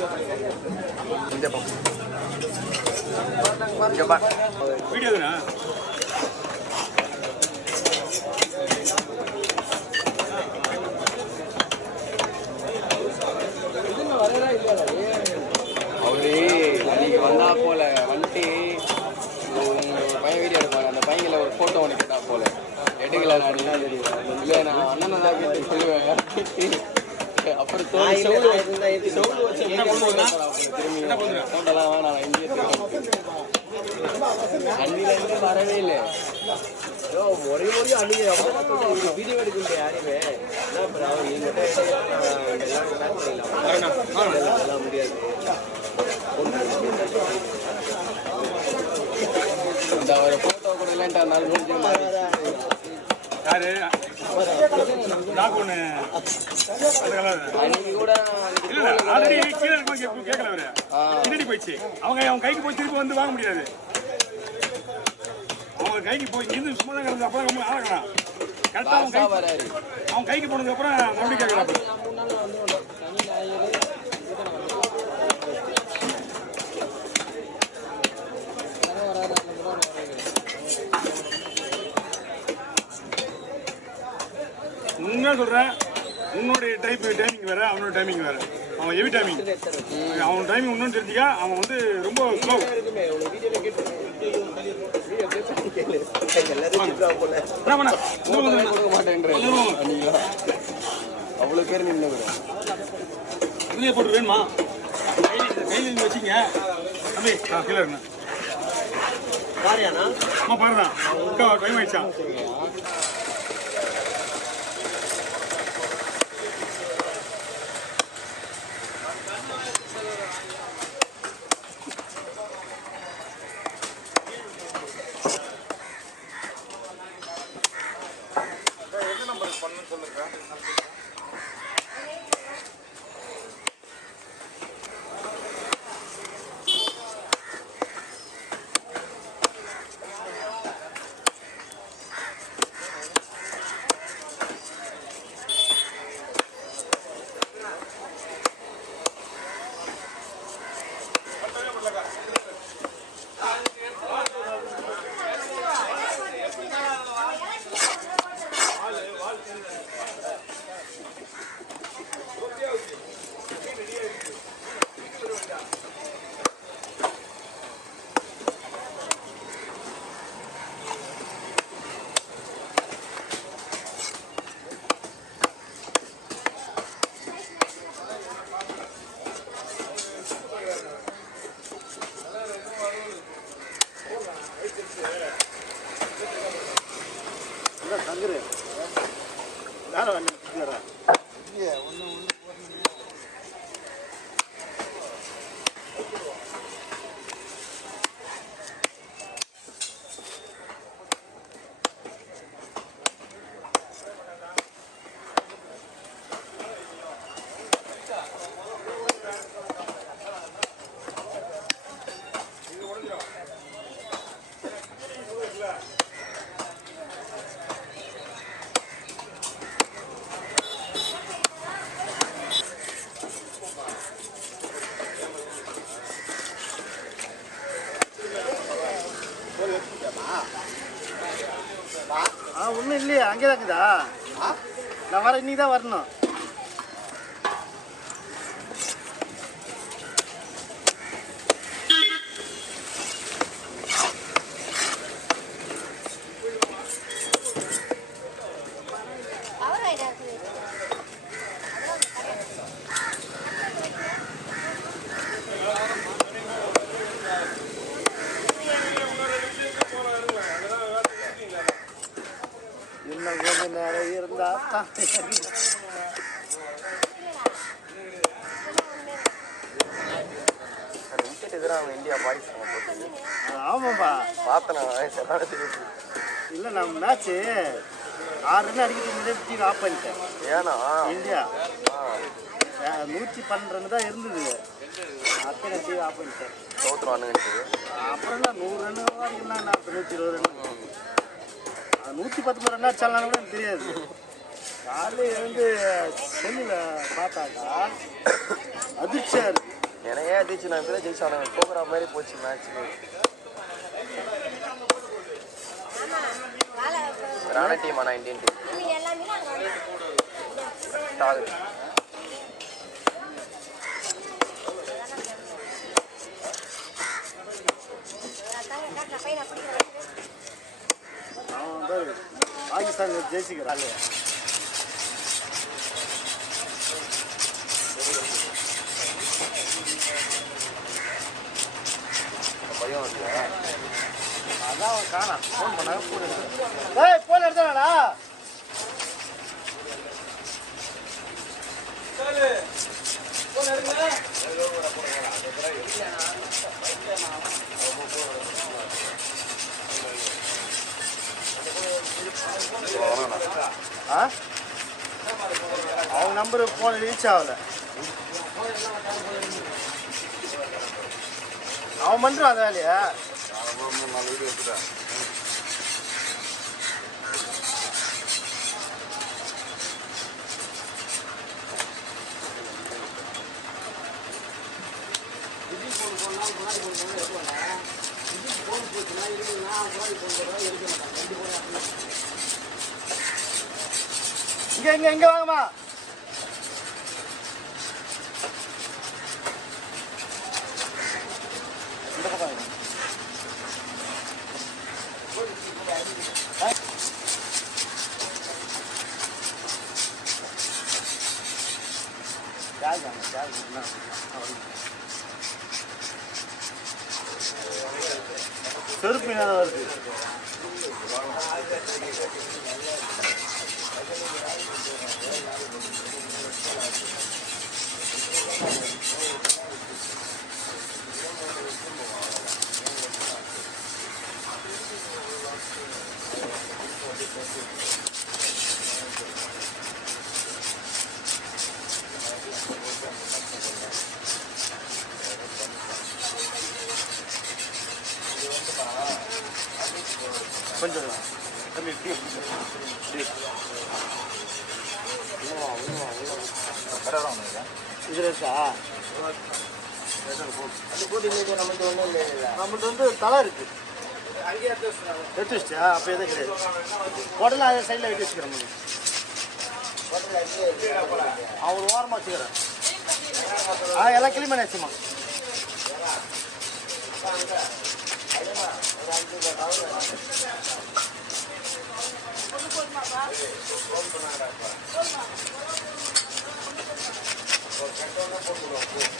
இந்த பக்கம் இங்க பா வீடியோ தானா அவரு நீங்க வந்தா போல வந்துட்டு பையன் வீடியோ எடுப்பாங்க அந்த பையங்கள ஒரு போட்டோ ஒன்று கேட்டா போல எடுக்கல நான் என்ன தெரியும் இல்லை நான் அண்ணனை தான் கேட்டு சொல்லுவேன் அப்புறம் ஃபோட்டோலாம் நான் இங்கே அன்னிலேருந்து வரவே இல்லை ஒரே அன்னைக்கு வீடியோ எடுக்கல யாருமே முடியாது இந்த ஒரு போட்டோ கூட இல்லைன்ட்டு அதனால முடிஞ்ச யாரு அன்னைக்கு கூட கேட்கல அவரு பின்னாடி போயிடுச்சு அவங்க கைக்கு போய் திருப்பி வந்து வாங்க முடியாது அவங்க கைக்கு போய் இருந்து சும்மா தான் கிடந்து அப்புறம் ஆகலாம் கரெக்டாக அவங்க கைக்கு போனதுக்கு அப்புறம் மறுபடியும் கேட்கலாம் உண்மையாக சொல்கிறேன் உன்னுடைய டைமிங் வேறு அவனோட டைமிங் வேறு அவன் ஹெவி டைமிங் அவன் டைமிங் இன்னொன்று தெரிஞ்சிக்கா அவன் வந்து ரொம்ப ஸ்லோ அவ்வளோ பேர் நின்று இதுலேயே போட்டு வேணுமா கையில் வச்சிங்க தம்பி கீழே இருங்க பாரியாண்ணா அம்மா பாருண்ணா டைம் ஆயிடுச்சா ஒன்றும் இல்லையா அங்கே தான் இருக்குதா நான் வர இன்னைக்கு தான் வரணும் இன்னும் கொஞ்ச நேரம் இருந்தா தான் இந்தியா பாகிஸ்தான் ஆமாப்பா பார்த்தேன் இல்லை நம்ம மேட்ச்சு 6 ரன் அடிக்கிறதுக்கு டீம் ஆஃப் பண்ணிட்டேன் ஏன்னா இந்தியா 112 ரன் தான் இருந்தது அத்தனை டீம் ஆஃப் பண்ணிட்டேன் அப்புறம் என்ன 100 ரன் அடிக்கலாம் 120 ரன் 119 ரன் அடிச்சாலும் கூட எனக்கு தெரியாது காலையில் எழுந்து செல்லில் பார்த்தாக்கா அதிர்ச்சியாக இருக்குது கட்டிச்சு நான் இப்போதான் ஜெயிச்சானு போகிற மாதிரி போச்சு மேட்ச்சு. ராணா டீம் ஆனால் இந்தியன் டீம் ஆகுது. பாகிஸ்தான் ஜெயிச்சுக்கிறாள். பையன் வந்து அதான் அவன் காணா ஃபோன் பண்ணாங்க. ஃபோன் எடுத்தாடா. அவங்க நம்பரு ஃபோன் ரீச் ஆகல. அவன் பண்ணுறான் அந்த வேலையா. இங்க வாங்கம்மா. இந்த பக்கம் செருப்பு என்ன வருது. கொஞ்சம் தம்பி இதில் இருக்கா? நம்மள்ட்ட வந்து தலை இருக்கு. எடுத்து வச்சிட்டியா? அப்போ எதுவும் கிடையாது. உடனே அதை சைடில் வெட்டி வச்சுக்கிறேன். அவர் ஓரமாக வச்சுக்கிறேன். எல்லாம் கிளீன் பண்ணி வச்சுமா. ஒரு